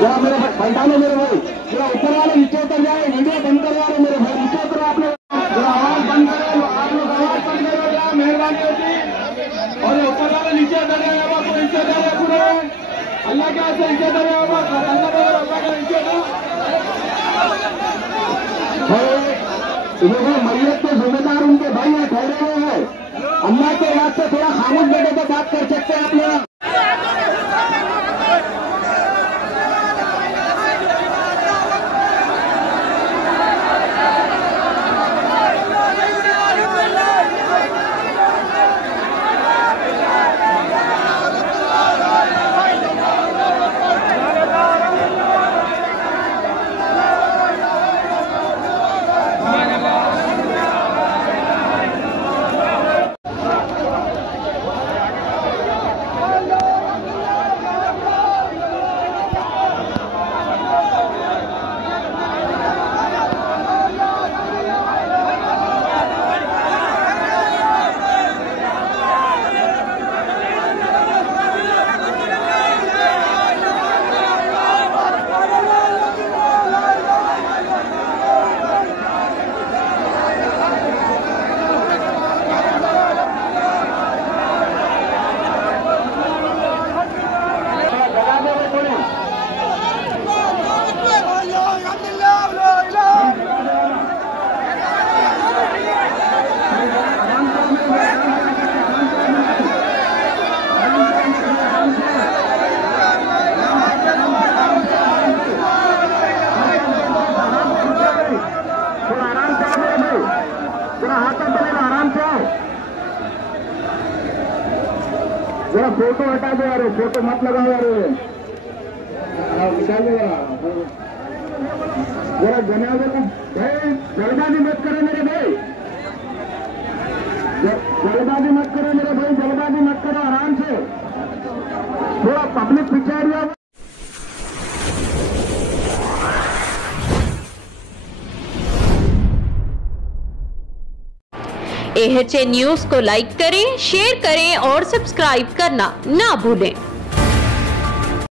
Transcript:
जरा मेरे भाई बंदा लो मेरे भाई, जरा ऊपर वाले नीचे उतर जाए, वीडियो बंद करवा लो मेरे भाई, नीचे उतरो आप लोग, जरा आवाज बंद करो, आप लोग आवाज बंद करो यार, मेहरबानी होगी। और ऊपर वाले नीचे उतर जाए, अब आपको नीचे उतर जाए पूरे, अल्लाह के हाथ से नीचे उतर जाए, अल्लाह के नीचे उतर। मैयत के जिम्मेदार उनके भाई हैं, ठहरे हुए हैं, अल्लाह के वास्ते थोड़ा खामोश बैठे तो बात कर सकते हैं आप लोग। जरा फोटो हटा दो यार, फोटो मत लगाओ यार, निकाल दो जरा जनाजे को भाई, जल्दबाजी मत करो मेरे भाई, जल्दबाजी मत करो मेरे भाई, जल्दबाजी मत करो, आराम से थोड़ा पब्लिक पीछे आ रही है। AHA न्यूज़ को लाइक करें, शेयर करें और सब्सक्राइब करना ना भूलें।